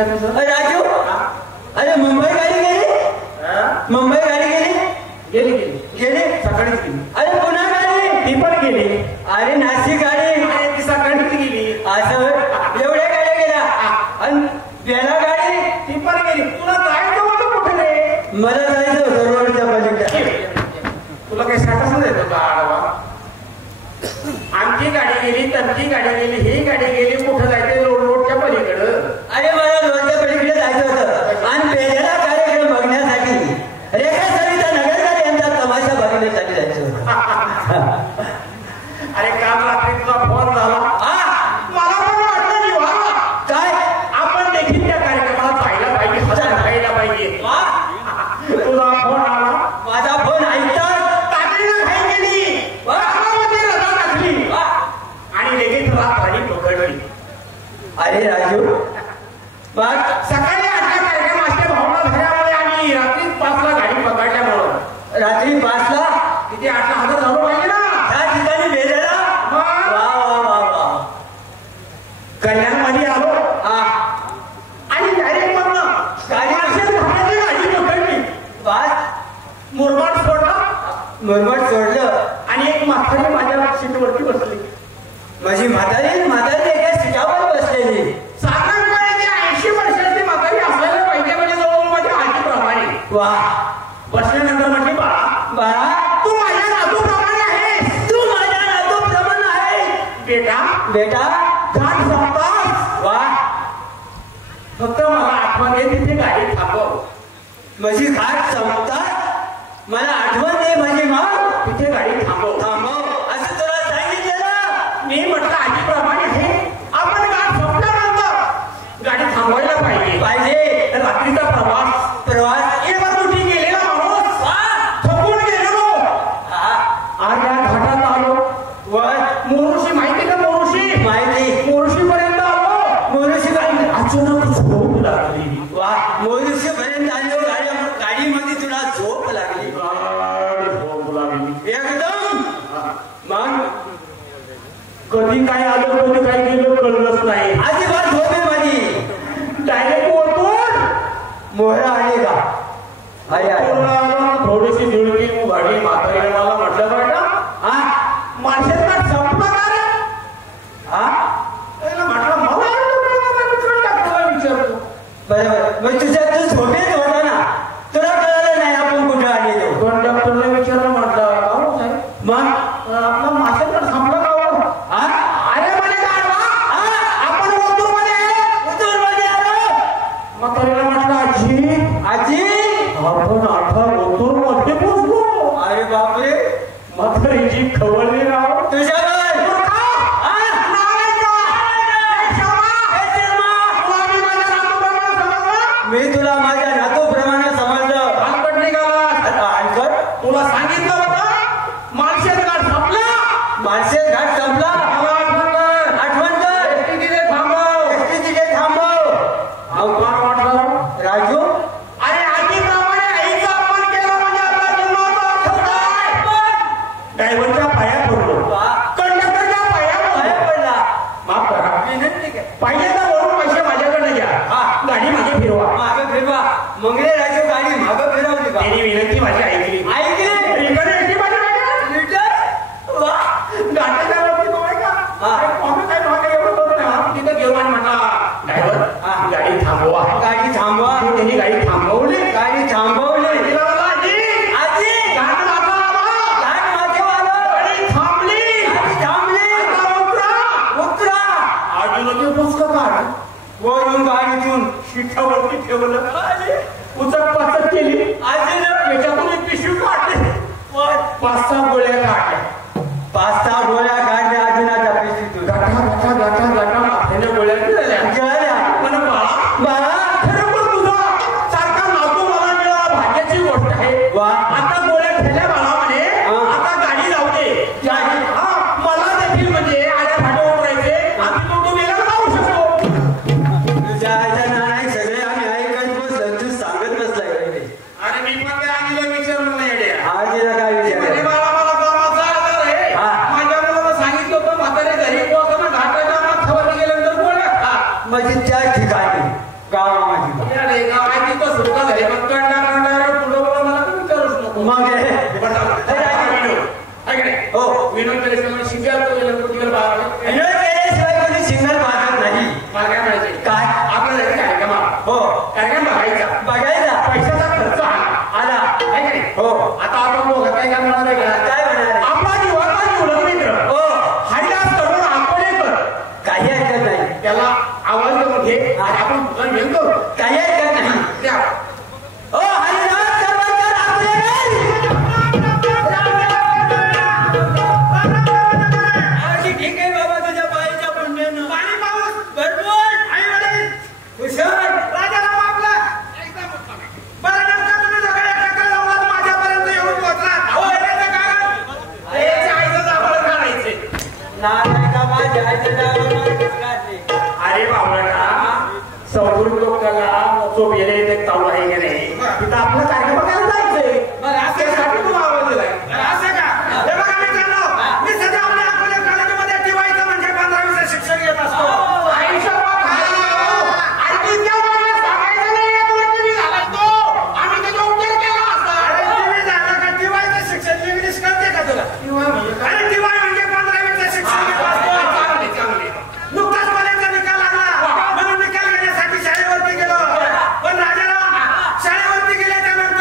काय तुझं? राजू अरे मुंबई गाडी गेली, मुंबई गाडी गेली गेली गेली सकाळीच गेली. अरे पुन्हा गाडी ती पण गेली. अरे नाशिक गाडी ती सकाळीच गेली. असं एवढ्या गाड्या गेल्या आणि बेला गाडी ती पण गेली. तुला जायचं होतं कुठे रे? मला जायचं होतं रोडच्या पलीकडे. तुला काही साठाच येतो का आडवा? आमची गाडी गेली, त्यांची गाडी गेली, ही गाडी गेली, कुठं जायचं? रोडच्या पलीकडं. अरे मला रोडच्या पलीकडे जायचं होतं आणि बेलेला कार्यक्रम बघण्यासाठी रेखा सविता नगरकर यांचा तमाशा बघण्यासाठी जायचं होतं. अरे काल रात्री तुझा फोन झाला. मला पण वाटलं की वा काय आपण देखील त्या कार्यक्रमाला जायला पाहिजे, जायला पाहिजे. तुझा फोन आला. माझा फोन ऐकतात तातडीनं घाई केली, कामामध्ये रजा टाकली आणि लगेच रात्री पकडली. अरे राजू बघ सकाळी 8ला कार्यक्रम असल्या भावना झाल्यामुळे आणि रात्री 5ला गाडी पकडल्यामुळं रात्री 5ला तिथे 8ला हजर झालो पाहिजे ना. त्या ठिकाणी बेलेला वा वा वा वा कल्याणमध्ये आलो आणि डायरेक्ट म्हणलं गाडी असेल भाड्याची गाडी पकडली. बस मुरबाड सोडला मुरबाड सोडलं आणि एक म्हातारी माझ्या सीटवरती बसली. माझी म्हातारी एका सीटावर बसलेली. साधारण 80 वर्षाची म्हातारी असायला पाहिजे म्हणजे जवळ माझ्या आजीप्रमाणे. वा बसल्यानंतर म्हटली बाळा तू माझ्या नातूप्रमाणे आहेस, तू माझ्या नातूप्रमाणे आहे बेटा. बेटा घाट संपतास वा फक्त मला आठवण दे तिथे गाडी थांबव. माझी घाट संपतात मला आठवण दे माझी माव तिथे गाडी थांबव. असं तुला सांगितलेलं. मी म्हटलं आजीप्रमाणे आहे, आपण घाट संपल्यानंतर गाडी थांबवायला पाहिजे. रात्रीचा प्रवास एक मोठी गेलेला माणूस थकून गेलेलो. आज या घाटात आलो. मोरुशी माहिती का? माहिती मोरुशी पर्यंत आलो. मोरुशी अचानक झोप लागली. वा मोरुशी पर्यंत आलो. गाडीमध्ये तुला झोप लागली. झोप लागली एकदम. मग कधी काय आलं कधी काय गेलं कळलंच नाही. अजिबात झोपेमध्ये डायरेक्ट ओतून मोहरा आली का? अरे थोडीशी दिळकी गाडी म्हातारीने मला म्हटलं बेटा माणसात संपलं का रे? म्हटलं मला विचारतो. बरोबर मग तू झोपेत होता ना, तुला कळलं नाही आपण कुठं आलेलो. कंडक्टरला विचारलं. म्हटलं काहो साहेब मग आपला माशात संपलं का? अरे म्हणे आपण ओतूरमध्ये आलो. म्हातारीला म्हटलं आजी आपण आता ओतूरमध्ये पोहोचलो. अरे बापरे म्हातारीची खवळली राव. तुझ्यावर मी तुला माझ्या नातूप्रमाणे समजलं. तुला सांगितलं होतं माळशेत घाट संपला. माळशेत घाट संपला. आठवण कर. तिथे थांबव. राजू अरे आजीप्रमाणे आईचा अपमान केला म्हणजे आपला जन्माचा अर्थ काय? ड्रायव्हरच्या पाया पडलो. कंडक्टरच्या पाया पडला. माफ करा. विनंती काय? पाहिजे तर वरून पैसे माझ्याकडे घ्या. गाडी मागे फिरवा. मागं फिरवा. मंगळे राजू गाडी मागं फिरवली का? त्यांनी विनंती माझी ऐकली. गाठाच्या वरती डोळे का? काय भाग एवढं करू नका. तिथं गेलो आणि म्हटला ड्रायव्हर गाडी थांबवा. त्यांनी गाडी थांबवली. आजी घाट मागे आलो. गाडी थांबली. उतरा. अजून पुस्तक काढ. वरून गाडीतून शिठावरती ठेवलं. उचक पाचक केली. आजीनं याच्यातून एक पिशवी काढली. 5-6 गोळ्या काढल्या. 5-6 गोळ्या काढल्या अजूनाच्या पिशवीतून. गाठा माथ्याने गोळ्या गिळल्या. पण बाळा खरोखर तुझा सारखा नातू मला मिळाला भाग्याची गोष्ट आहे. आता गोळ्या ठेल्या बाळा म्हणे. आता गाडी जाऊ दे. मला देखील म्हणजे आल्या भाडे उतरायचे. आम्ही तो वेळेला जाऊ शकतो. तुझ्या नाही सगळे आम्ही ऐकत बसलो. तू सांगत बसलाय. अरे मी पण त्या आजीला विचारलं नाही. आजीला काय विचार? मला कामाचा आजार आहे. माझ्या मुलाला सांगितलं होतं म्हातारे घरी पोहोचताना घाटाच्या माथ्यावर गेल्यानंतर गोळ्या खा. म्हणजे त्या ठिकाणी गाव हो. आता आपण दोघं काय करणार आहे का? काय म्हणणार आहे? आपला जीवाचा जीवलग मित्र हो. हरिदास तरुण आपलेकर काही ऐकत नाही. त्याला आवाज देऊन घे आणि आपण तुझं घेऊन करू. काही ऐकत नाही. त्या ओ हरिदास करमरकर आपलेकर. ठीक आहे बाबा तुझ्या पायाच्या पुण्यानं. पाणी पाऊस भरपूर. आई वडील कुशल. राजाराम आपला एकदम उत्तम. बरं नेमकं तुम्ही दोघं एकत्र जाऊन माझ्यापर्यंत येऊन पोहोचलात. हो याचं कारण याच्या आईचं जावळ काढायचे. नाही का माझ्या आईचं नाव मार्गच काढले. अरे बाबा समोर लोकांना चोपीला एक तावड आहे की नाही तिथं आपलं कार्यक्रम बघायला जायचंय. त्यासाठी तुला आवाज दिलाय. असं का? हे बघा मित्रांनो, मी सध्या आपल्या अकोला कॉलेजमध्ये टीवायचं म्हणजे 15-20 शिक्षण घेत असतो. आयुष्य आणि तू त्या मला सांगायचं नाही या तुला टीव्ही झाला तो आम्ही त्याचा उपचार केला असता. अरे टीव्ही झाला का? टीवायचं शिक्षण इंग्लिश कळते का तुला? अरे टीवाय म्हणजे 15-20 शिक्षण घेत असतो. चांगले नुकताच कॉलेजचा निकाल लागला म्हणून निकाल घेण्यासाठी शाळेवरती गेलो. पण राजाराम शाळेवरती गेल्याच्या नंतर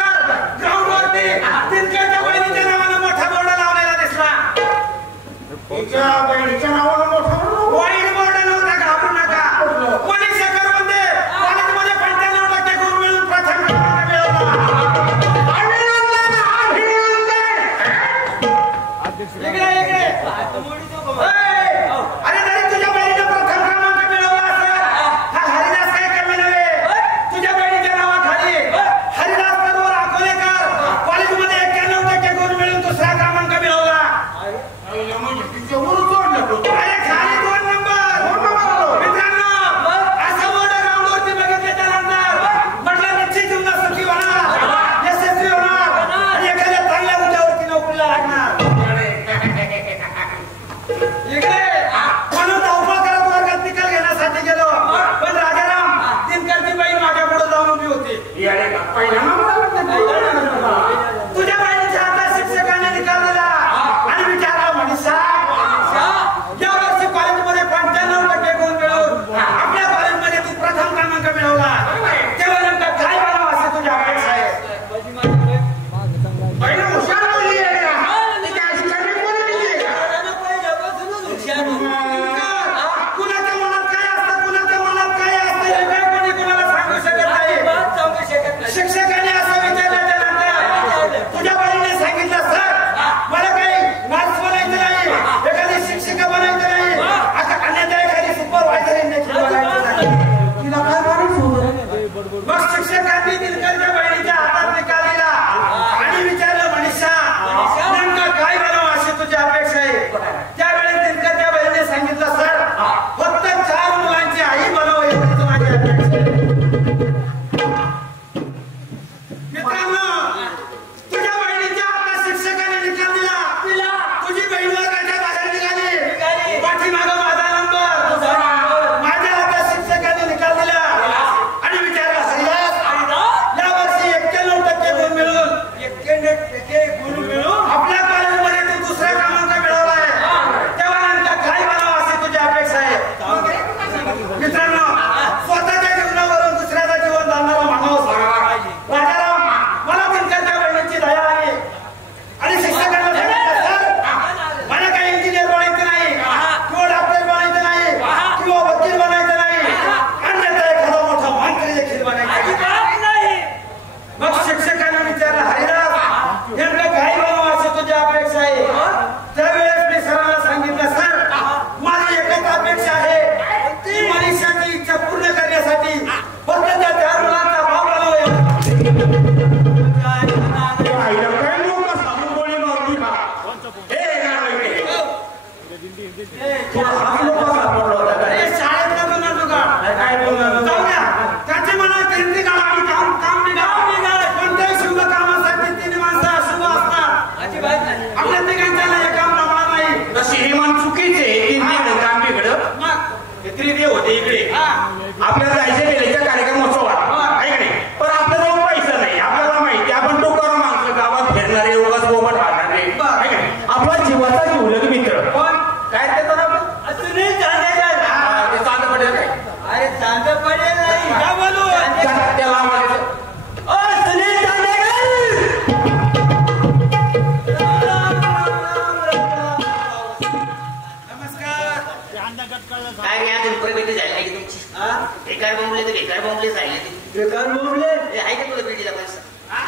बोंबले जायले बेकार बोंबले आहे का तुला बिडीला पैसा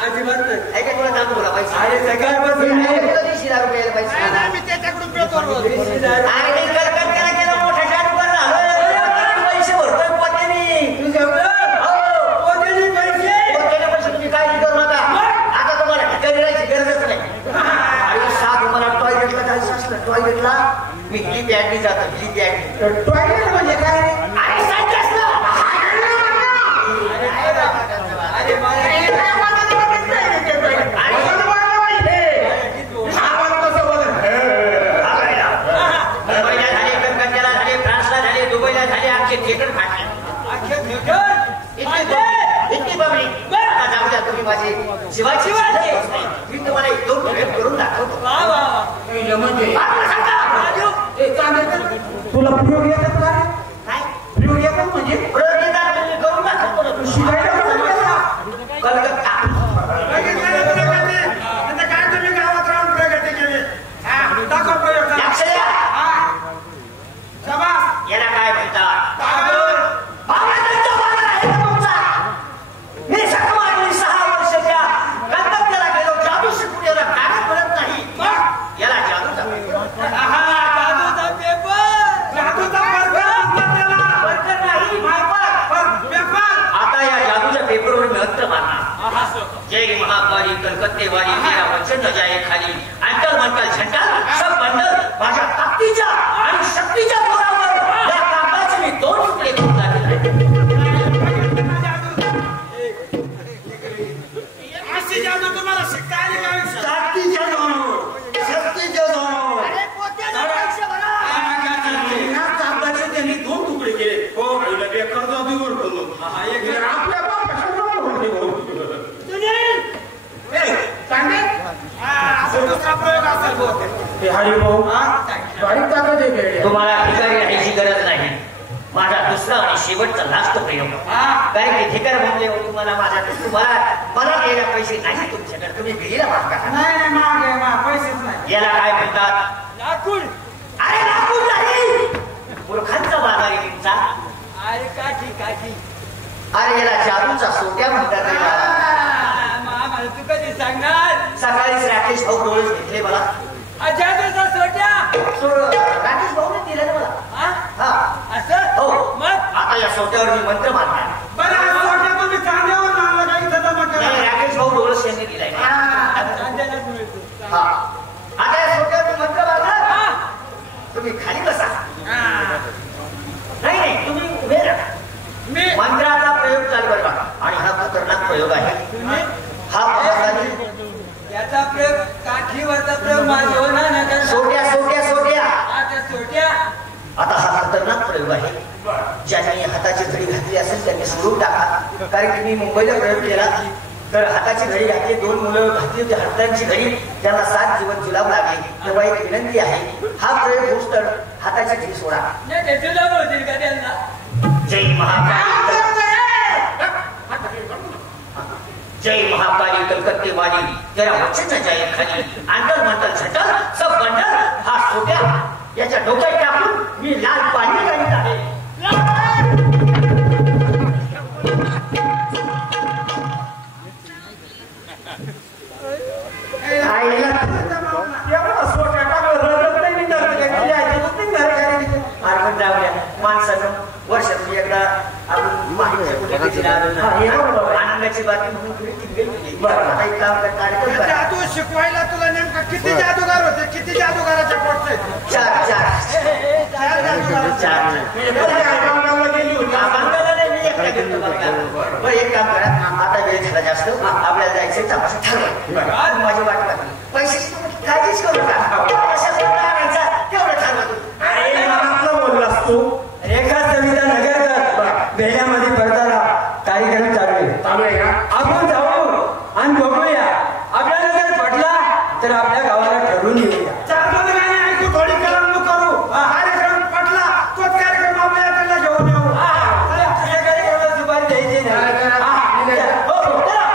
अजिबात नाही आहे का तुला दाम बोला पैसा अरे सकाळपासून आहे का तुला 20 लाख रुपयाला पैसा मी त्याच्याकडून पेतो रोज. अरे कलकत्त्याला गेला मोठा जादूगर झालो पैसे भरतोय पोत्यानी तू जमलं पोतेली पैसे पोत्याने पैसे तुम्ही काय करू नका आता तुम्हाला घरी राहायची गरजच नाही आणि साधू मला टॉयलेटला जायचं असलं टॉयलेटला मी ही बॅगनी जातो ही बॅग टॉयलेट म्हणजे काय रे? आणि सांगते असलं अरे मला मुंबईला झाले कलकत्त्याला झाले फ्रान्सला झाले दुबईला झाले आमचे थिएटर फाटले इतकी बबडी आता जाऊ द्या तुम्ही माझी शिवाची मी तुम्हाला एक दोन प्रयोग करून दाखवतो म्हणजे आपलं सांगा. तुला प्रयोग येतात का रे? काय प्रयोग येतात म्हणजे प्रयोग येतात तुम्ही करून दाखवतो ना तू शिकायला कुठं गेला? कलकत्ता आता काय तुम्ही गावात राहून प्रगती केली? दाखव प्रयोग करा. लक्ष द्या शाबास. याला काय म्हणतात बहादूर. महाराजांचा बाजार आहे का तुमचा मी सकमागली 6 वर्षाच्या कलकत्त्याला गेलो जादू शिकून याला कागद मिळत नाही याला जादूचा पेपर जादूचा पेपर जादूचा वर्कर म्हणतात त्याला. वर्कर नाही पेपर. आता या जादूच्या पेपरवर मी अंत मारणार जय महाकाली कलकत्तेवाली मेरा वचन न जाए खाली अंतर मंतर झंडा सब बंडल माझ्या ताकदीच्या आणि शक्तीच्या जोरावर या कागदाचे मी 2 तुकडे करून टाकले अशी जादू तुम्हाला शिकता आली का आयुष्यात? शक्तीच्या जोरावर शक्तीच्या जोरावर अरे पोत्याला पैसे भरा. या कागदाचे त्यांनी 2 तुकडे केले. हो पहिला बेकार जादूगर बोललो. आपल्या बाप कशाला बोलतो? सुनील. सांगे असं दुसरा प्रयोग असेल बहुतेक. हे हरिभाऊ बारीक ताकद आहे बेड्या. तुम्हाला भिकारी राहायची गरज नाही माझा दुसरा आणि शेवटचा लास्ट प्रयोग कारण की ठिकाण म्हणले तुम्हाला मला द्यायला पैसे नाही तुमच्याकडे तुम्ही भिडीला मागता नाही नाही महाग आहे महाग. पैसेच नाही. याला काय म्हणतात लाकूड अरे लाकूड नाही मूर्खांचा बाजार आहे तुमचा अरे काठी काठी अरे याला जादूचा सोट्या म्हणतात रे बाळा. मला तू कधी सांगणार सकाळीच राकेश भाऊ डोळे घेतले मला जादूचा सोट्या राकेश भाऊने दिलं ना मला हा असं हो मग आता या सोट्यावर मी मंत्र मारणार बरं आज सोडलं तुम्ही कांद्यावर मारलं का इथं जमा करा. नाही, राकेश भाऊ डोळस यांनी दिलाय कांद्यालाच मिळतो हा आता या सोट्यावर मी मंत्र मारणार तुम्ही खाली बसा नाही नाही तुम्ही उभे राहा मी मंत्राचा प्रयोग चालू करा आणि हा खतरनाक प्रयोग आहे हा पावसाने याचा प्रयोग काठीवरचा प्रयोग माझी होणार ना कारण सोट्या सोट्या सोट्या त्या सोट्या आता हा खतरनाक प्रयोग आहे ज्यांनी हाताची घडी घातली असेल त्यांनी सोडून टाका कारण की मी मुंबईला प्रयोग केला तर हाताची घडी घातली 2 मुलं घातली होती हातांची घडी त्यांना 7 जीवन जुलाब लागले तेव्हा एक विनंती आहे हा प्रयोग होस तर हाताची घडी सोडा नाही ते तुला बोलतील का त्यांना जय महाकाली जय महाकाली कलकत्तेवाली जरा वचन जाईल खाली अंतर मंतर झटल सब बंडल हा सोट्या याच्या डोक्यात टाकून मी लाल पाणी काढत आहे एवढा सोट्या टाकलं रडत नाही निघालं का? गेली आहे तर तीन घरं घरी गेली. मार्फत जाऊया माणसानं वर्षातून एकदा आपण माहिती कुठे हा, हे बरोबर आहे. आनंदाची बातमी म्हणून थोडी टिंगल केली. बरं. आता एक काम कर, कार्यक्रम करा. जादू शिकवायला तुला नेमकं किती जादूगार होते? किती जादूगाराच्या पोटचे? 4 चार जादूगार. 4 म्हणजे पहिल्या आयकामाला गेली होती. बंगाला नाही, मी एकटा गेलो बंगाल. बरं एक काम करा आता वेळ झाला जास्त आपल्याला जायचं तपास ठरवा माझी वाट लागली पैशाची तुम्ही काळजीच करू नका कशाचा आणायचा तेवढं ठरवा तुम्ही अरे मनातलं बोललास तू. रेखा सविता नगरकर बेड्यामध्ये परताला कार्यक्रम चालू आहे चालू आहे का? आपण जाऊ आणि बघूया आपल्याला जर पटला तर आपल्या गावाला ठरवून येऊया 4 गाणी ऐकू थोडी करमणूक करू. कार्यक्रम पटला तोच कार्यक्रम आपल्या यात्रेला घेऊन येऊ. तुझ्या कार्यक्रमाला दुपारी द्यायचे नाही हो, चला.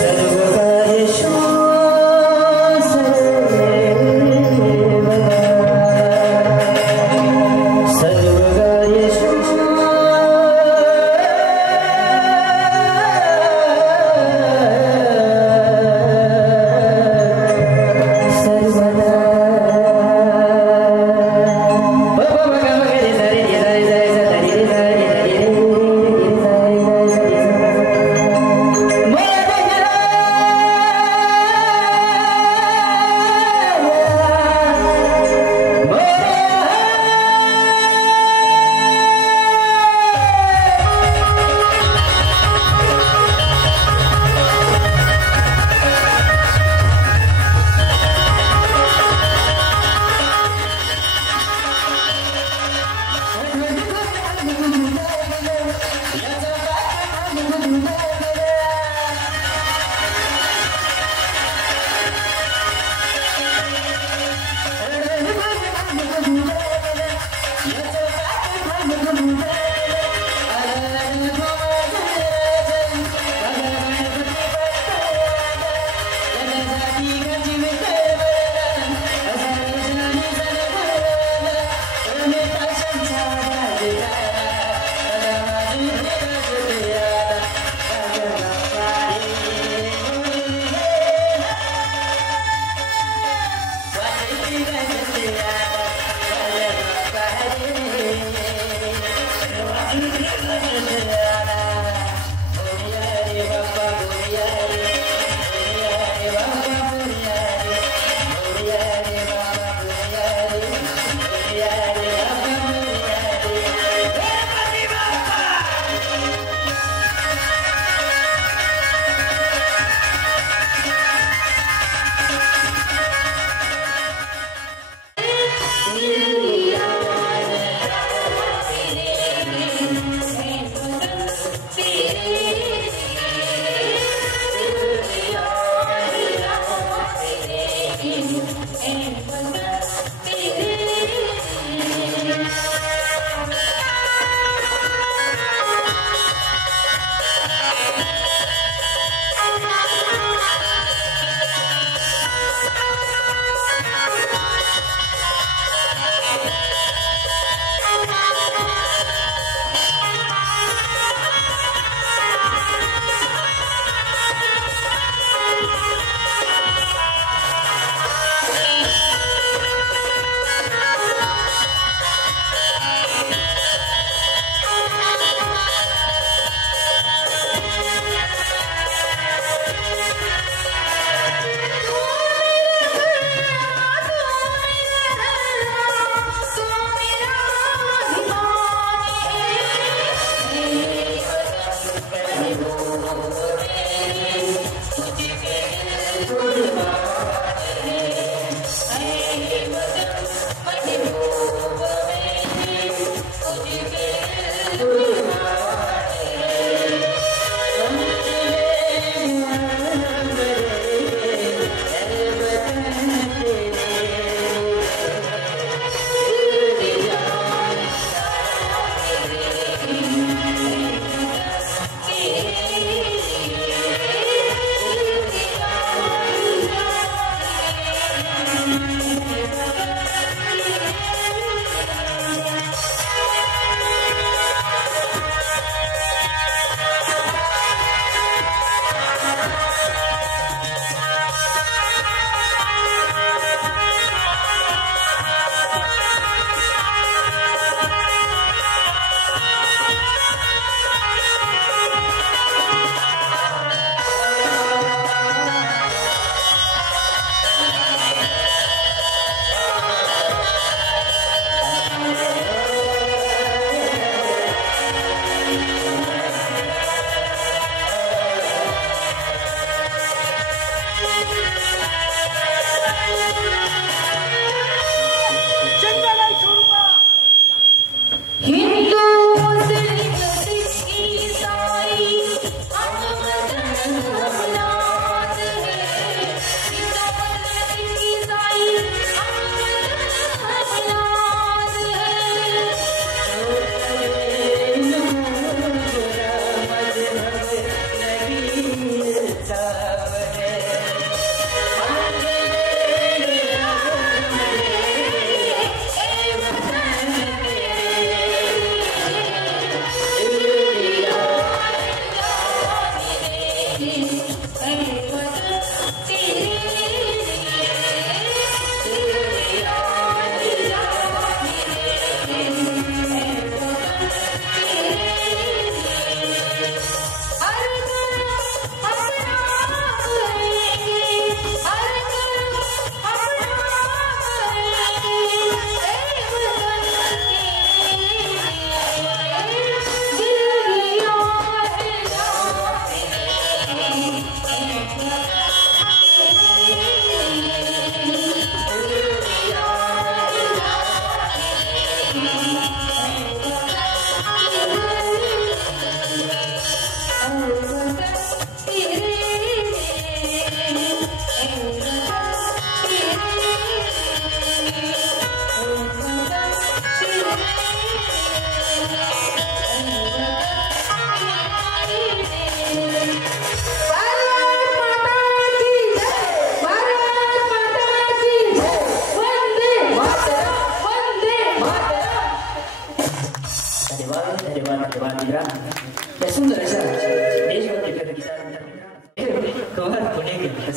सर्व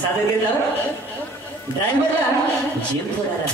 सादर केल्यावर ड्रायव्हरला जीव थोडा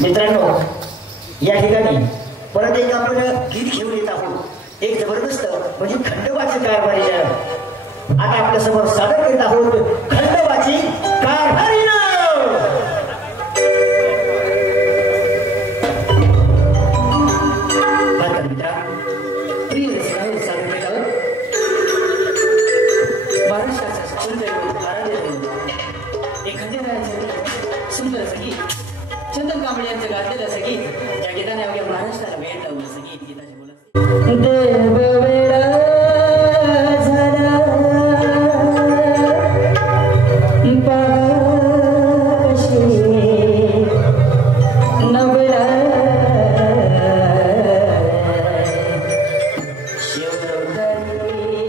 मित्रांनो, या ठिकाणी परत एक आपण गीत घेऊन येत आहोत. एक जबरदस्त म्हणजे खंडोबाची कारभारी. आता आपल्या समोर सादर करीत आहोत खंडोबाची कारभारी. सुंदर संगीत चंदन कांबळे यांचं गाजलेलं संगीत या गीताने अवघ्या महाराष्ट्राला वेळ लावलं. संगीत गीताचे बोला देव वेळा झाला पाशी नवरा शिवधरी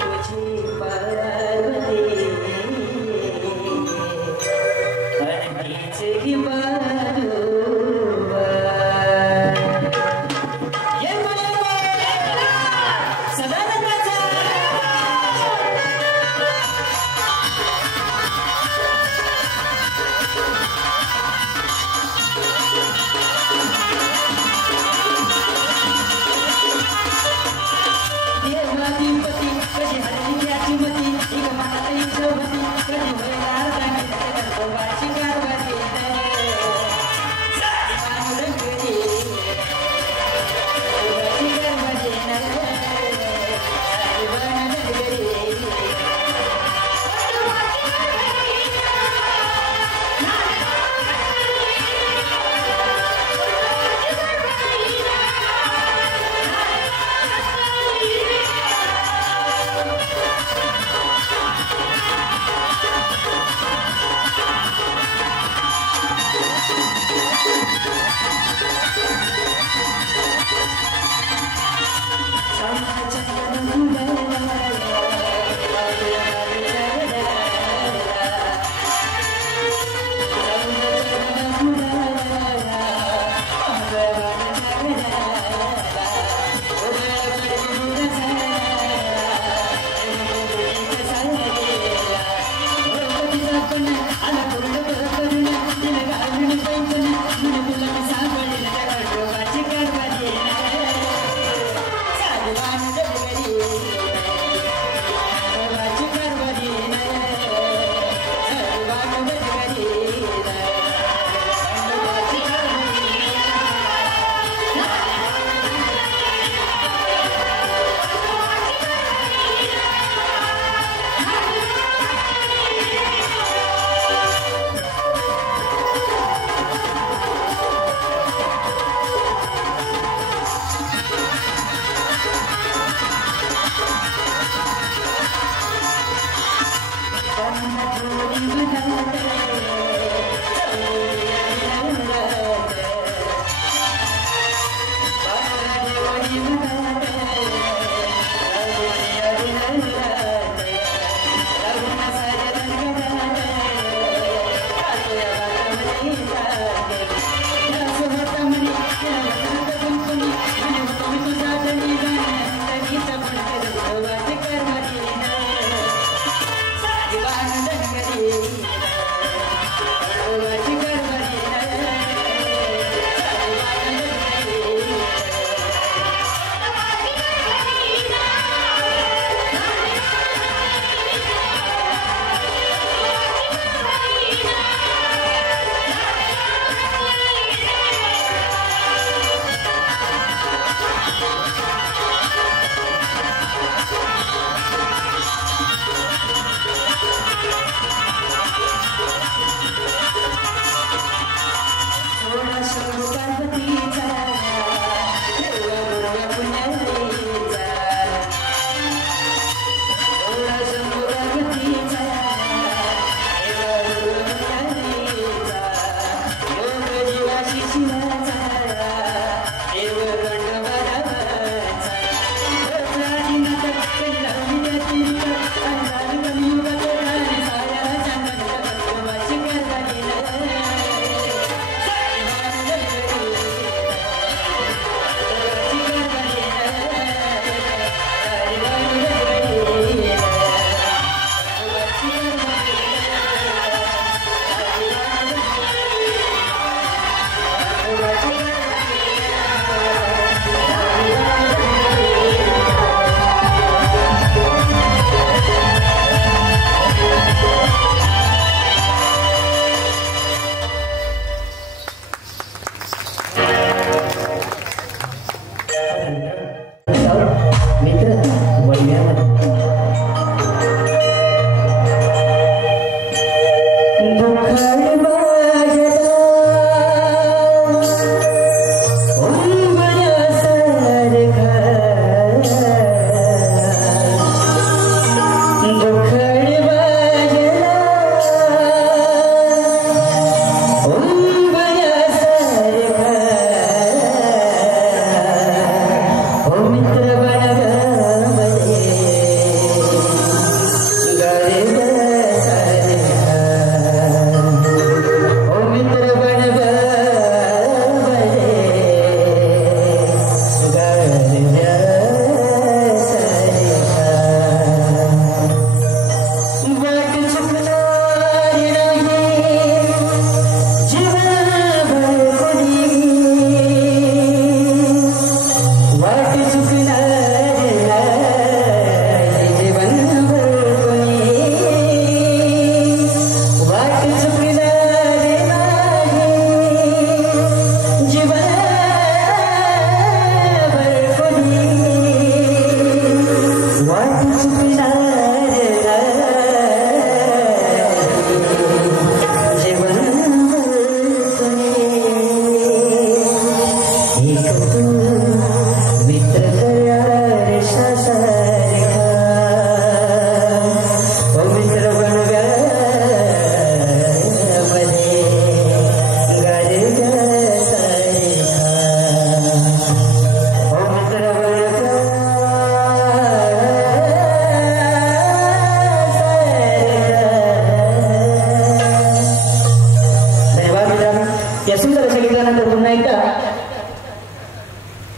तुझी पार्वती की बाजूबा ये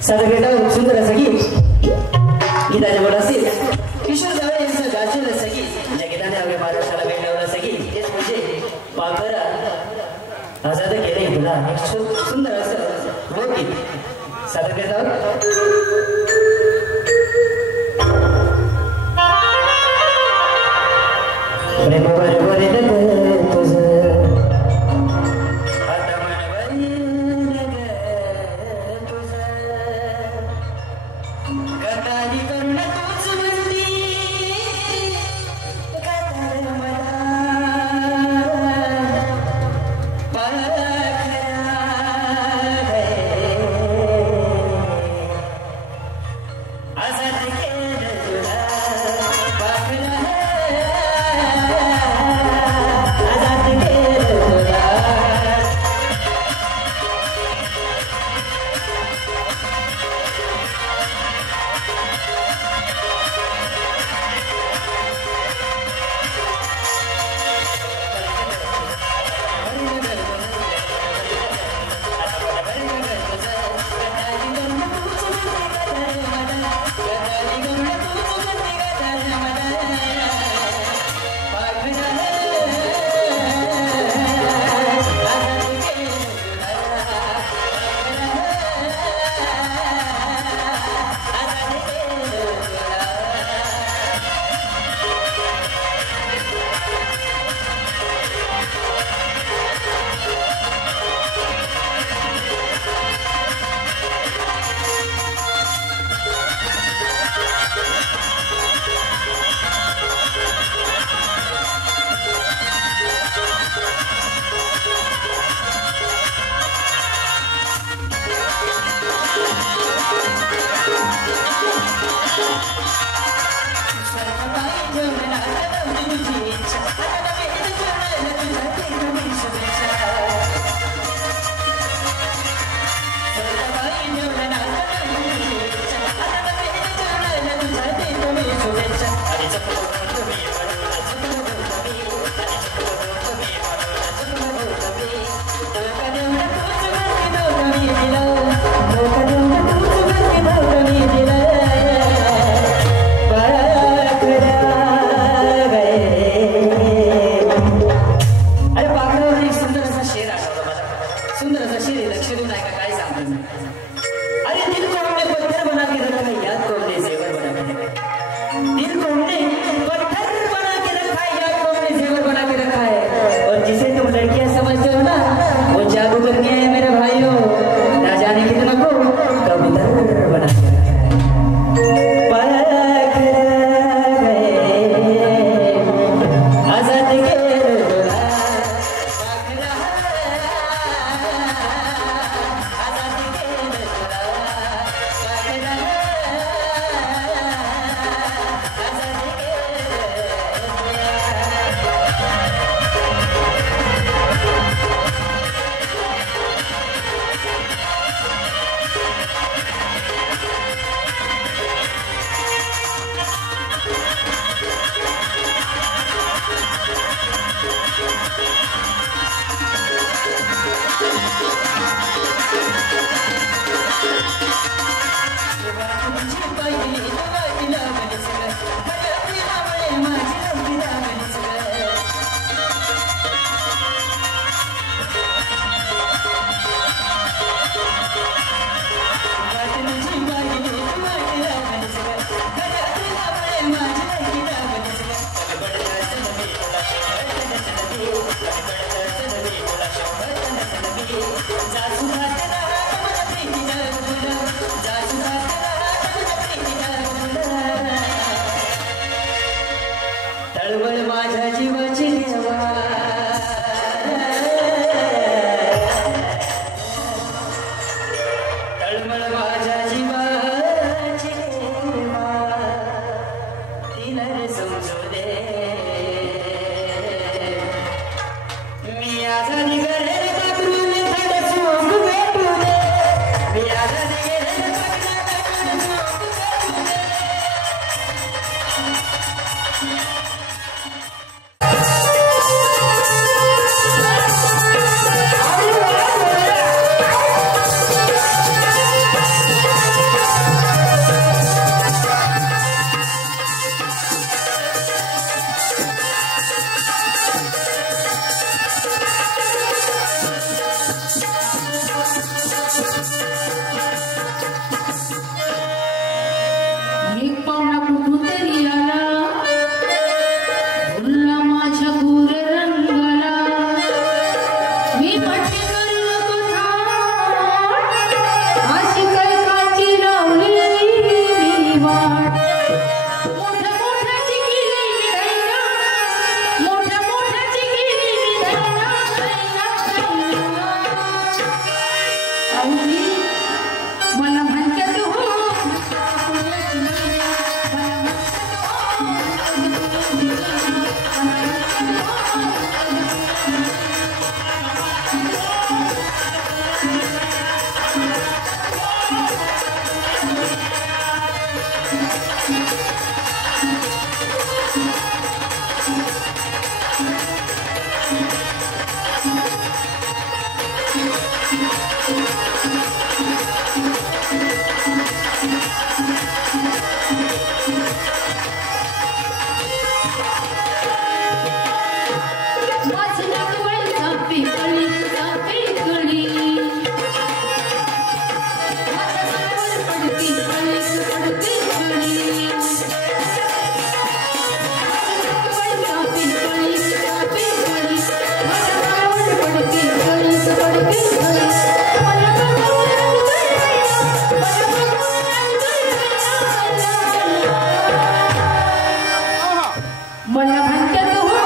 सादर सुंदर असं गीत गीताच्या गोड असेल किशोर जावळे यांचं गाजलेलं असं गीत ज्या गीताने हवे महाराष्ट्राला भेटवलं असं गीत तेच म्हणजे पाखरा आजाद केले तुला सुंदर असं लोकगीत सादर करत आहोत. प्रेमावर वरद तुझं Bye. माझ्या जीवाची देवा तळमळ माझ्या जीवाची देवा तिला रे समजू दे मी आजादी करे काकरून थोडं सुख भेटू दे मी आजादी करे काकरून सुख भेटू दे एक पाहुणा कुठून तरी आला बोलला माझ्या गोर रंगाला मी पट्टी करू नको थाट अशी कळकाची लावली वाट मोठ्या मोठ्याची केली मी दैना मोठ्या मोठ्याची केली मी दैना आऊजी मला म्हणतात हो मला म्हणतात हो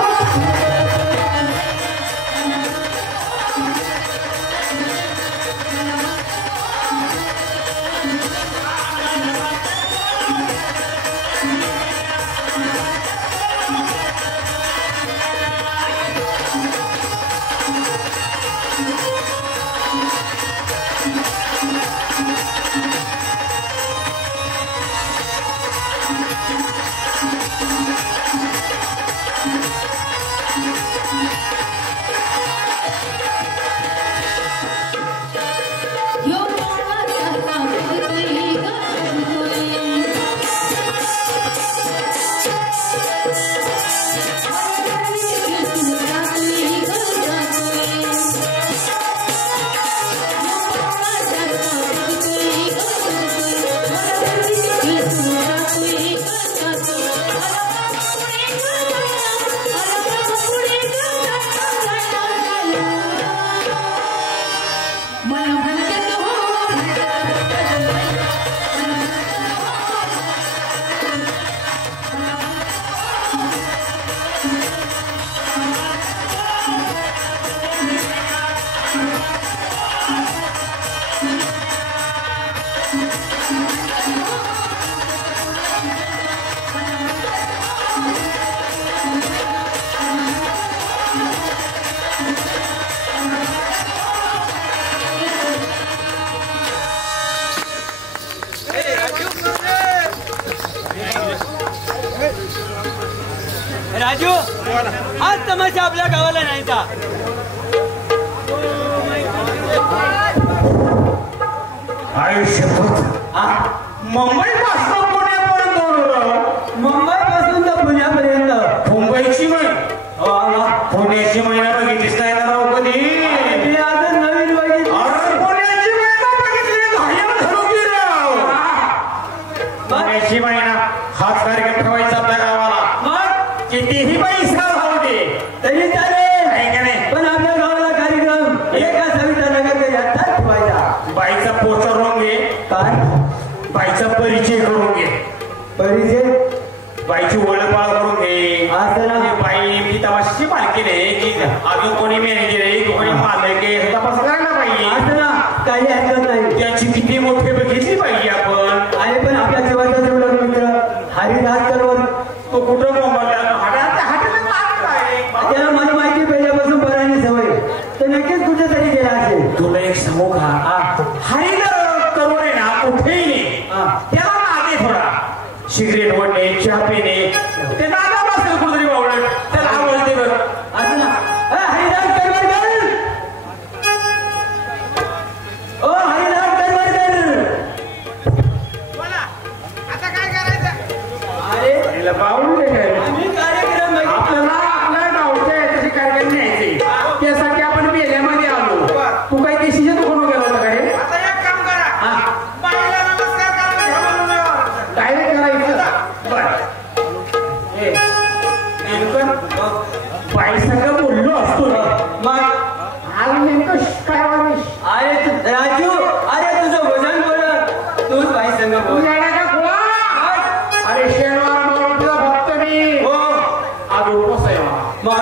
यो पावासारखा बघतोय मला म्हणतात हो राजू आज तमाशा आपल्या गावाला नाही का आयुष्यभर मुंबई पासून पुण्यापर्यंत मुंबई पासून तर पुण्यापर्यंत मुंबईची महिना पुण्याची महिना बघितलीच नाही ना राव कधी मी आता नवीन बघितली पुण्याची महिना बघितली घायल घालून राव पुण्याची महिना हाच कार्यक्रम ठेवायचा आपल्या गावाला मग कितीही पैसा भाव दे तरी चालेल आहे का नाही पण आपल्या गावाला कार्यक्रम एका सविता नगर यात ठेवायचा बाईचा पोचा रोवून घे काय बाईचा परिचय करून घे परिचय बाईची ओळख करून घे असं ना बाई तमाशाची मालकी नाही की अजून कोणी मॅनेजर आहे कोणी मालक आहे हे तपास करायला पाहिजे. असं ना काही हरकत नाही. त्याची किती मोठे बघितली पाहिजे आपण. अरे पण आपल्या जीवाचा जेवढा मित्र हरिदास करवर तो कुठं त्याला मला माहिती पहिल्यापासून बराने सवय तर नक्कीच कुठेतरी गेला असेल. तुला एक सांगू का हरिदास करवर आहे ना कुठेही नाही त्याला नादे थोडा सिगरेट वडणे चहा पिणे ते नादा बसेल कुठेतरी बावळट त्याला आवडते बरं असं ना. हरिदास करवरकर ओ हरिदास करवरकर आता काय करायचं? अरे बावळले काय आम्ही कार्यक्रम आपल्याला आपल्या गावच्या तसे कार्यक्रम न्यायचे त्यासाठी आपण मेल्यामध्ये आलो. तू काही देशीच्या दुकानावर गेला होता काय? आता एक काम करा, बाईला नमस्कार करायला घ्या म्हणून नाही आवडत. डायरेक्ट करायचं बर. बाई सगळं बोललो असतो मग आज नेमकं काय वारीस अरे राजू अरे तुझं वजन बोलत तूच बाई संग तू बोल. येणार का कोणा? अरे शनिवार मारुतीचा भक्त मी हो आज उपवास आहे मग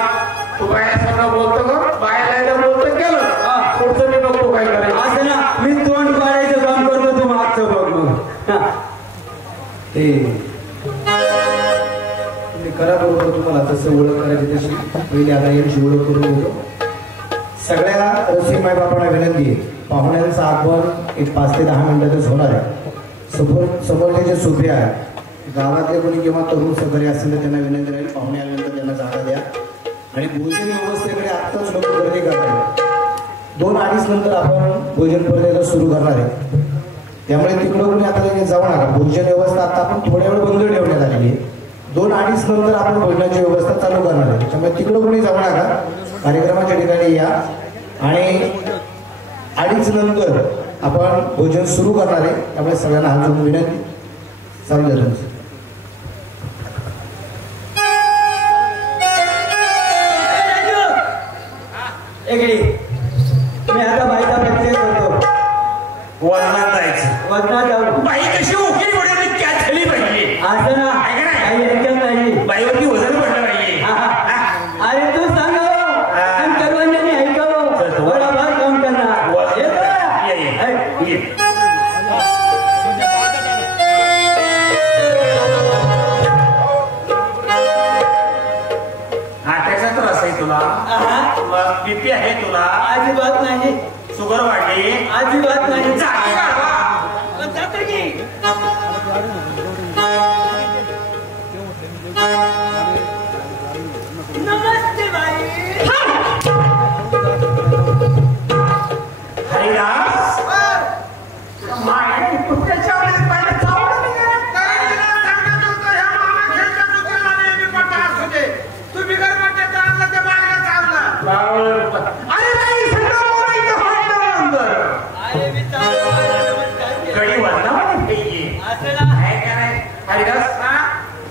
तू बाया सगळं बोलतो का बायला बोलतो केलं पुढचं मी बघतो काय करायचं. असं ना मी तोंड पाडायचं काम करतो तू मागचं बघ मग. मी करा बरोबर तुम्हाला तसं ओळख करायची तशी पहिले आता यांची ओळख करून देतो. सगळ्या रसिक मायबापांना विनंती आहे पाहुण्यांचं आगमन एक 5 ते 10 मिनिटातच होणार आहे. समोरचे जे सोपे आहेत गावातले कोणी किंवा तरुण सहकारी असतील तर त्यांना विनंती राहील पाहुणे आल्यानंतर त्यांना जागा द्या. आणि भोजन व्यवस्थेकडे आत्ताच लोक गर्दी करतात. 2:30 नंतर आपण भोजन परत सुरू करणार आहे त्यामुळे तिकडं कोणी आता लगेच जाऊ नका. भोजन व्यवस्था आता आपण थोड्या वेळ बंद ठेवण्यात आलेली आहे. 2:30 नंतर आपण भोजनाची व्यवस्था चालू करणार आहे त्यामुळे तिकडं कोणी जाऊ नका. कार्यक्रमाच्या ठिकाणी या आणि 2:30 नंतर आपण भोजन सुरू करणार आहे त्यामुळे सगळ्यांना हात जोडून विनंती. चालू द्या तुमचं. मी आता बाईचा परिचय करतो. वजनात जायचं वजना जाऊ बाई कशी ओके पडेल त्या झाली पाहिजे. असं ना काही हरकत नाही. बाईवरती वजन पडलं पाहिजे. अरे तू सांग आणि सर्वांनी ऐकावं बरोबर काम करणार. ये. नाट्याचा त्रास आहे तुला बीपी आहे तुला अजिबात नाही. शुगर वाढली अजिबात नाही. जाते की नमस्ते बाई. हरिदास कुठल्याच्या वेळेस पाहिजे चावलं नाही का? काय तुला सांगत होतो ह्या मामाखेडच्या कुत्र्याला नेहमी पट्टा असू दे. तू बिगर पट्ट्याचं आणलं ते बाहेर चावलं. अरे नाही सगळं बोलायचं व्हायचं नंतर अरे मी गडी वाजला असं ना हरिदास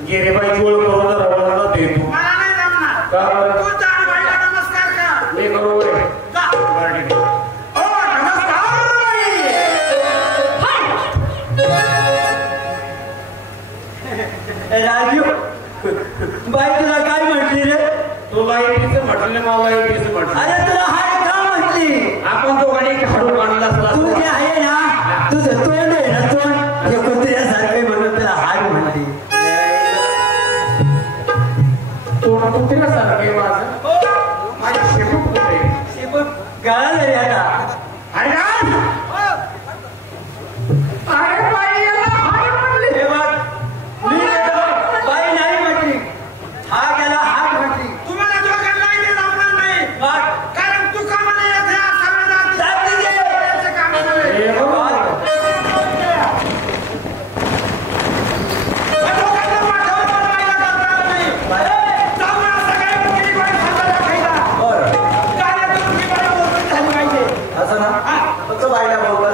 गिरेबाईची ओळख करून जर रवळला देतो मला नाही जमणार. का बरं? तू जा बाईला नमस्कार कर. मी बरोबर आहे. जा. बरं ठीक आहे. ओ नमस्कार बाई. राजू बाई तुला काय म्हटली रे? तुला इटीचं म्हटलं मला इटीचं म्हटलं. अरे तुला हाय का म्हटली? आपण दोघांनी हाडू काढला तू जे असला आहे ना तुझं तोंड आहे ना तोंड हे कुत्र्यासारखे म्हणून तुला हाय म्हणली. तो कुत्र्या सारखे माझं माझ्या शेपूट कुत्रे शेपूट गळालं रे आता. हरिदास अरे बाई याला हाय म्हणले. हे बघ मी गेलो, बाई नाही म्हटली. हा गेला हात म्हटली. तुम्हाला दोघांनाही ते जमणार नाही. बघ कारण तू कामाला येत ह्या सगळ्या जाती दे. जातीच्या कामामुळे. हे बघ. या दोघांना पाठवून पण बाईला करता येत नाही. जाऊन या सगळ्या मुली बाई खाल्ला खायला. कार्यातून ती बाई बोलून झाली पाहिजे. असं ना फक्त बाईला बरोबर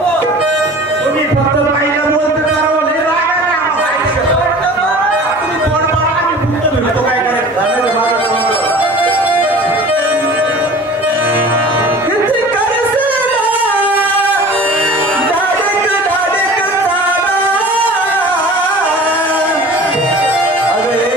हो. तुम्ही फक्त बाईला बोलत करावं लय राग आहे आम्हाला. तुम्ही बोल मारा मी फक्त भेटतो काय करायचं. किती करसेला, दाडक दाडक चाला. अरे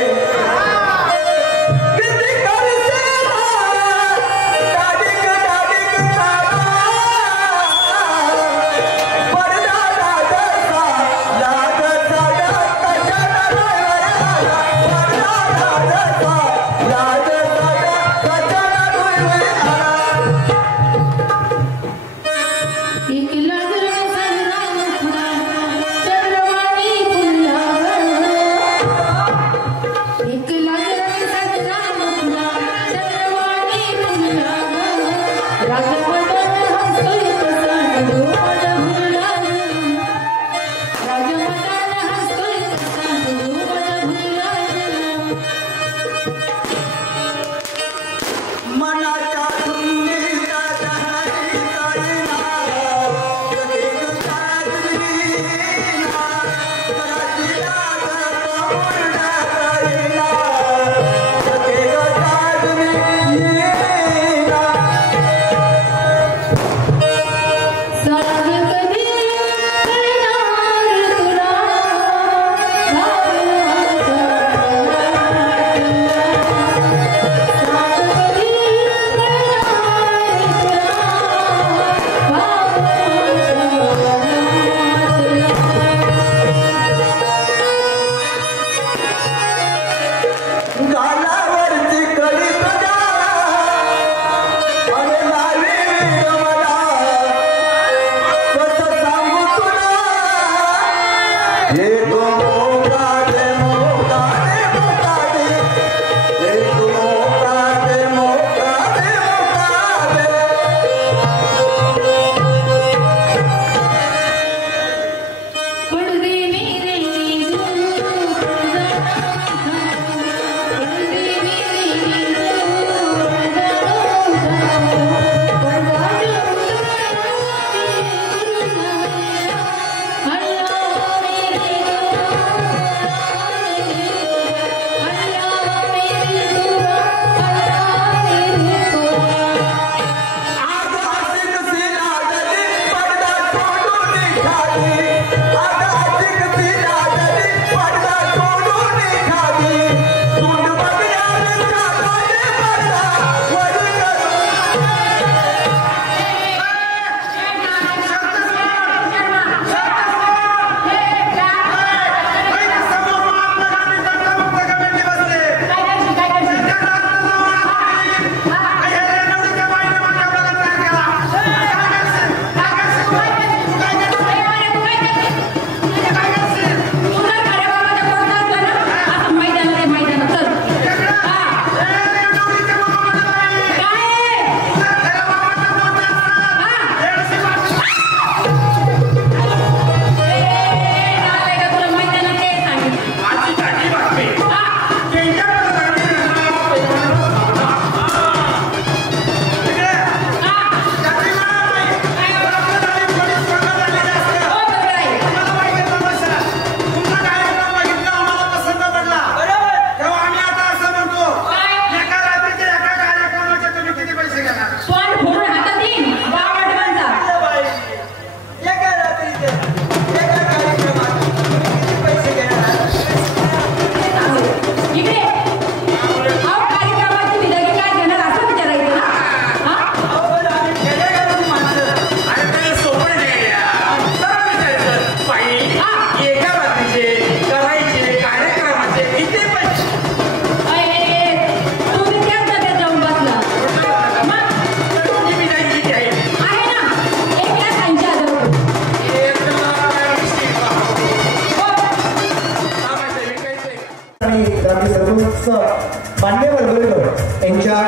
पडळकर यांच्या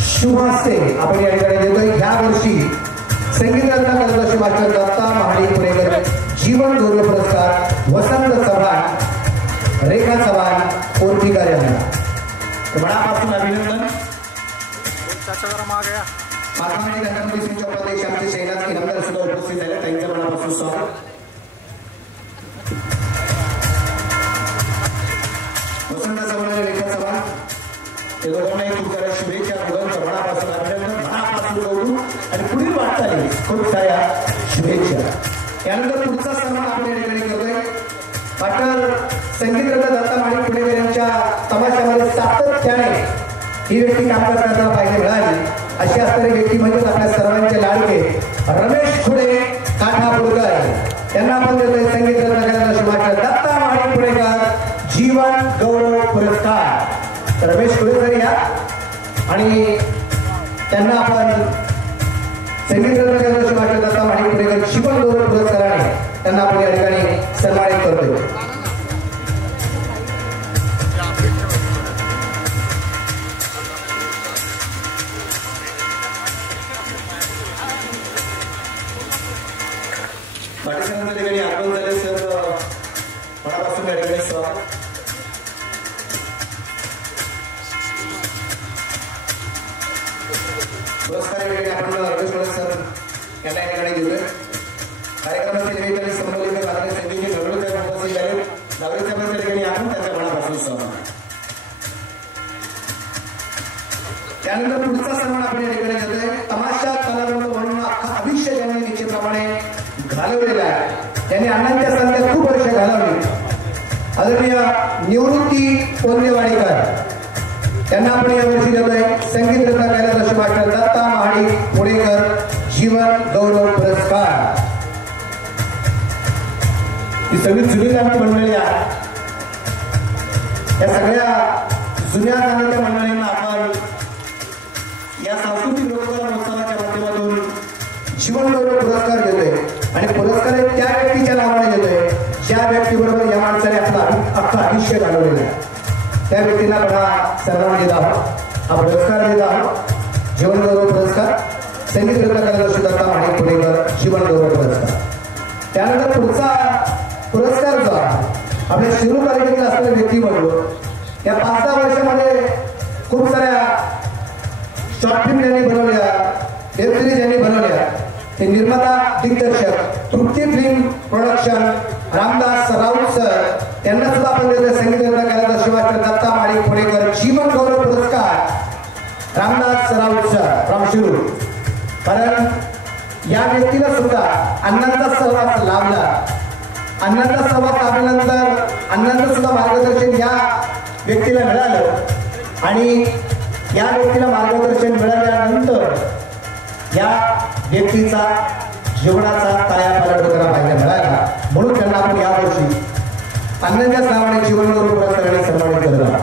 शुभ हस्ते आपण या ठिकाणी देतोय. ह्या वर्षी संगीतरत्न कलादर्शी मास्टर दत्ता महाडिक पुणेकर जीवन गौरव पुरस्कार वसंत चव्हाण, रेखा चव्हाण, कोरतीकर यांना मनापासून अभिनंदन. महात्मा गांधी सिंगच्या उपाध्यक्ष आमचे शैलास इनामदार सुद्धा उपस्थित झाले, त्यांच्या मनापासून स्वागत. वसंत चव्हाण आणि रेखा चव्हाण हे दोघांनाही खूप साऱ्या शुभेच्छा. दोघांच्या मनापासून अभिनंदन, मनापासून गौरव आणि पुढील वाटचाली खूप साऱ्या शुभेच्छा. यानंतर पुढचा सन्मान आपण या ठिकाणी करतोय. डॉक्टर संगीतरत्न दत्ता महाडिक पुणेकर यांच्या तमाशामध्ये सातत्याने ही व्यक्ती काम करण्याचा पाहिजे मिळाली अशी असणारी व्यक्ती म्हणजे आपल्या सर्वांचे लाडके रमेश खुडे काठापूरकर यांना आपण देतोय संगीतरत्न कलादर्शी मास्टर दत्ता महाडिक पुणेकर जीवन गौरव पुरस्कार. रमेश खुडे सर या आणि त्यांना आपण संगीतरत्न कलादर्शी मास्टर दत्ता महाडिक पुणेकर जीवन गौरव पुरस्काराने त्यांना आपण या ठिकाणी सन्मानित करतोय. पाठीसांच्या ठिकाणी आगमन झाले सर, मनापासून या ठिकाणी स्वागत. पुरस्कार या ठिकाणी आपण रमेश सर यांना या ठिकाणी देतोय. कार्यक्रमाच्या निमित्ताने संबंधित भारतीय संगीतचे घडवळकर उपस्थित झाले. नागरिक सभेच्या ठिकाणी आपण त्यांच्या मनापासून स्वागत. त्यानंतर पुढचा सन्मान आपण या ठिकाणी देतोय. तमाशा कलावंत म्हणून अख्खा आयुष्य ज्यांनी निश्चितप्रमाणे घालवलेला आहे, त्यांनी अण्णांच्या संख्या खूप वर्ष घालवली. आदरणीय निवृत्ती पोंदेवाडीकर त्यांना आपण यावर्षी देतोय संगीतरत्न कलादर्शी मास्टर दत्ता महाडिक पुणेकर जीवन गौरव पुरस्कार. ही सगळी जुनी गाणी मंडळी आहे. या सगळ्या जुन्या गाण्याच्या मंडळींना आपण या सांस्कृतिक लोककला महोत्सवाच्या माध्यमातून जीवन गौरव पुरस्कार देतोय आणि पुरस्कार त्या व्यक्तीच्या नावाने देतोय ज्या व्यक्तीबरोबर या माणसाने आपलं अख्खं आयुष्य घालवलेलं आहे. त्या व्यक्तीला बघा सन्मान देत आहोत, हा पुरस्कार देत आहोत. जीवन गौरव पुरस्कार संगीतरत्न कलादर्शी दत्ता महाडिक पुणेकर जीवन गौरव पुरस्कार. त्यानंतर पुढचा पुरस्कार जो आहे आपल्या शिरूर तालुक्यातील असलेल्या व्यक्ती म्हणून या 5-10 वर्षामध्ये खूप साऱ्या शॉर्ट फिल्म यांनी बनवल्या, वेब सिरीज यांनी बनवल्या. ते निर्माता दिग्दर्शक Trupti film production Ramdas Raut sir यांना सुद्धा आपण देतोय संगीतरत्न कलादर्शी मास्टर दत्ता महाडिक पुणेकर जीवन गौरव पुरस्कार. Ramdas Raut sir from Shirur. कारण या व्यक्तीला सुद्धा अण्णांचा सहवास लाभला. अण्णांचा सहवास लाभल्यानंतर अण्णांचं सुद्धा मार्गदर्शन या व्यक्तीला मिळालं आणि या व्यक्तीला मार्गदर्शन मिळाल्यानंतर या व्यक्तीचा जीवनाचा कायापालट वगैरे पाहायला मिळाला. म्हणून त्यांना आपण यावर्षी अण्णांच्या नावाने जीवन गौरव पुरस्काराने सन्मानित करत आहोत.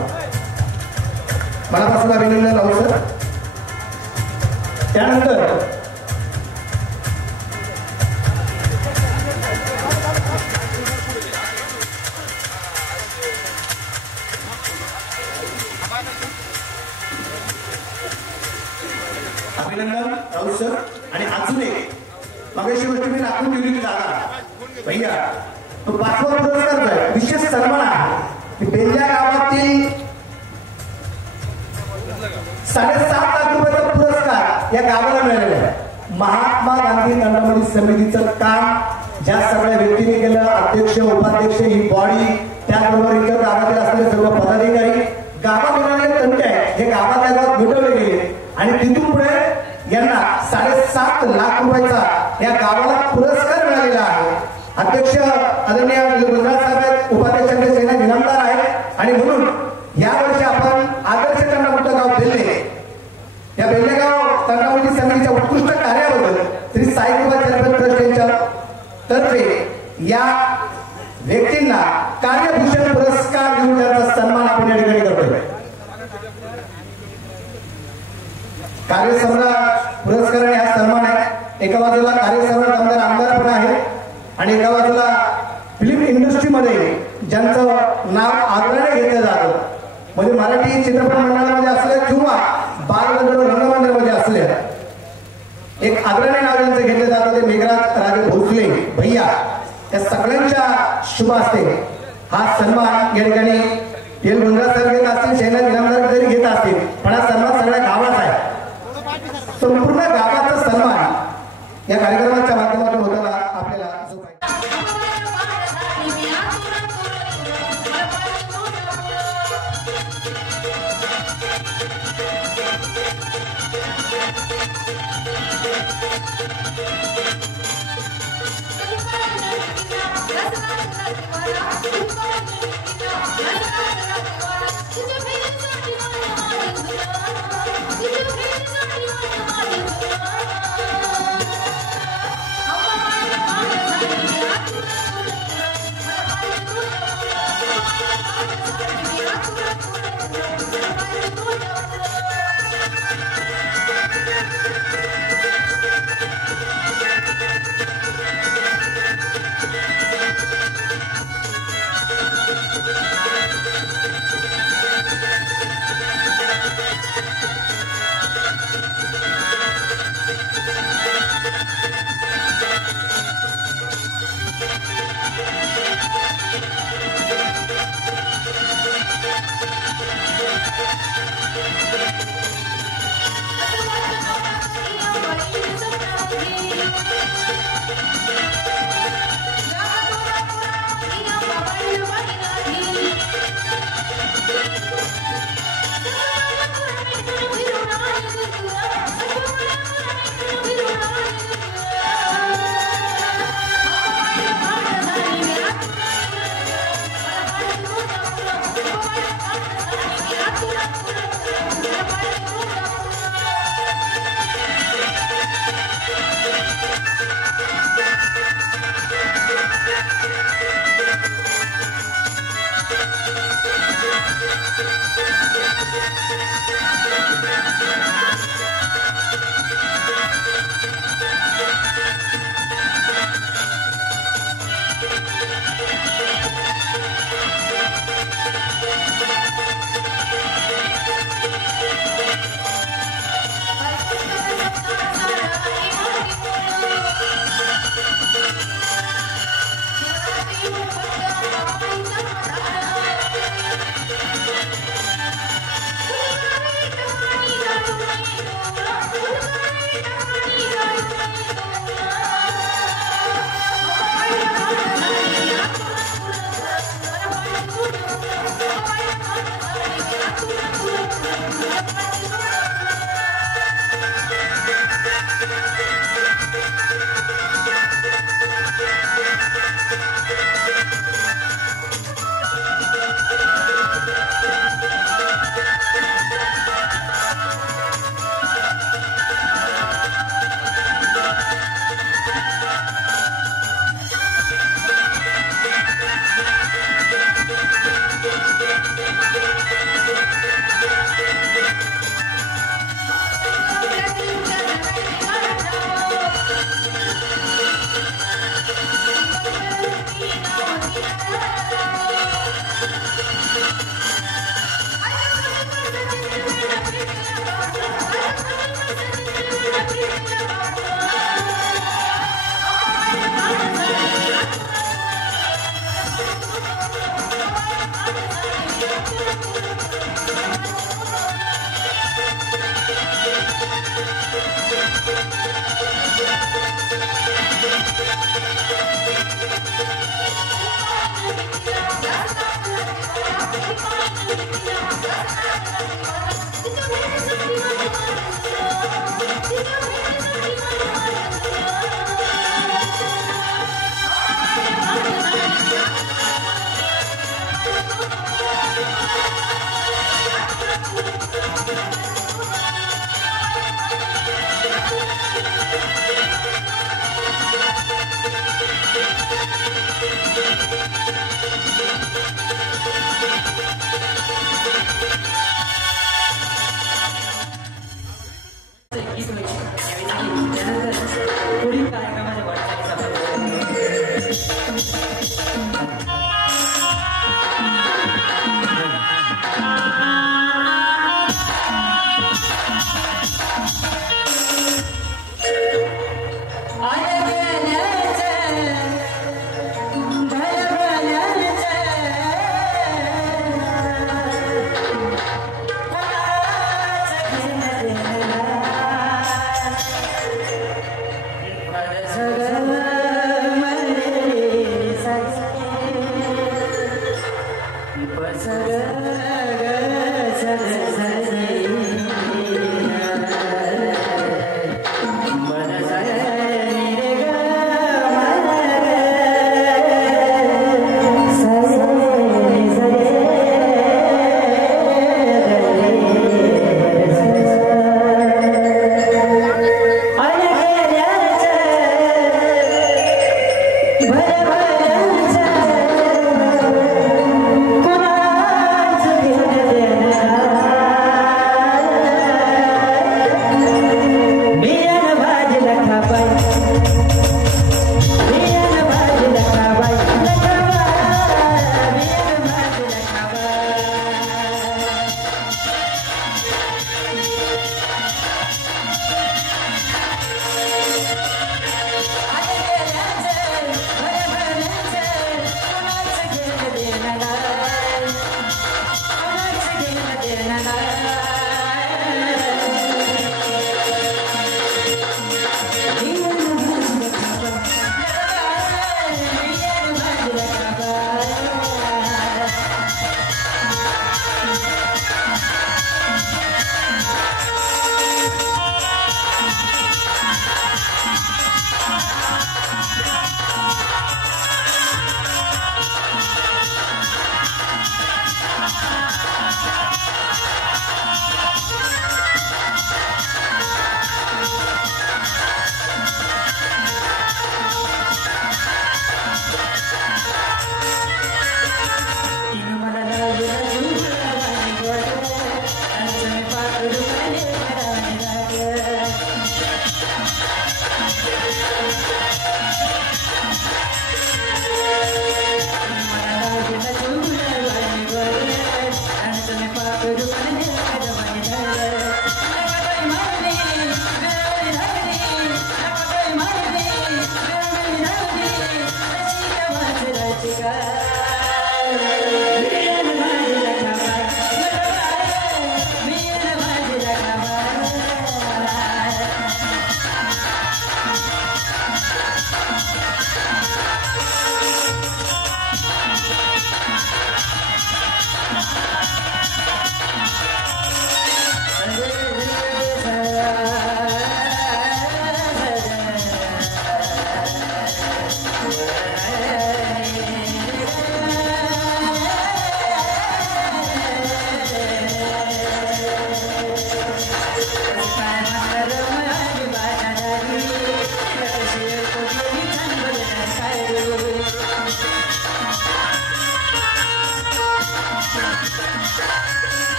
मनापासून अभिनंदन राहू सर. त्यानंतर अभिनंदन राऊत सर. आणि अजून एक मगाशी गोष्ट मी राखून दिली की दादा भैया तो 5वा पुरस्कार आहे, विशेष सन्मान आहे. बेल्ल्या गावातील 7.5 लाख रुपयाचा पुरस्कार या गावाला मिळालेला आहे. महात्मा गांधी दंडमोडी समितीचं काम ज्या सगळ्या व्यक्तीने केलं, अध्यक्ष उपाध्यक्ष ही बॉडी, त्याचबरोबर इतर गावातील असलेले सर्व पदाधिकारी, गावात होणारे तंटे हे गावातल्या गावात मिटवले गेले आणि तिथून पुढे यांना 7.5 लाख रुपयाचा या गावाला पुरस्कार मिळालेला आहे. अध्यक्ष आदरणीय गुजरात साहेब उपाध्यक्षांचे सेना इनामदार आहेत आणि म्हणून यावर्षी आपण आदर्श तंडामुक्त गाव बेल्ले या बेल्लेगाव तंडामुक्ती समितीच्या उत्कृष्ट कार्याबद्दल श्री साईकृपा चॅरिटेबल ट्रस्ट यांच्या तर्फे या व्यक्तींना कार्यभूषण पुरस्कार देऊन त्यांचा सन्मान आपण या ठिकाणी करतोय. कार्यसम्राट पुरस्काराने हा सन्मान आहे. एका बाजूला कार्यसम्राट आमदार पण आहे आणि एका बाजूला फिल्म इंडस्ट्रीमध्ये ज्यांचं नाव आदराने घेतलं जातं म्हणजे मराठी चित्रपट मंडळाला आदराने नाव यांचं घेतलं जातं ते मेघराज राजे भोसले भैया या सगळ्यांच्या शुभ असते हा सन्मान या ठिकाणी तेल गुंजराज सर घेत असतील शैला इनामदार जरी घेत असतील पण हा सन्मान सगळ्या गावाचा आहे संपूर्ण गावाचा सन्मान या कार्यक्रमाच्या माध्यमातून होताना आपल्याला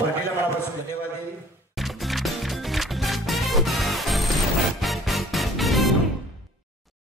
पाटीला मनापासून धन्यवाद देईल.